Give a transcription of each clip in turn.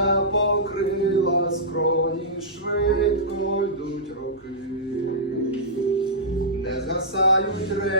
Листя покрила скроні, швидко йдуть роки, не згасають речі.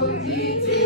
Діти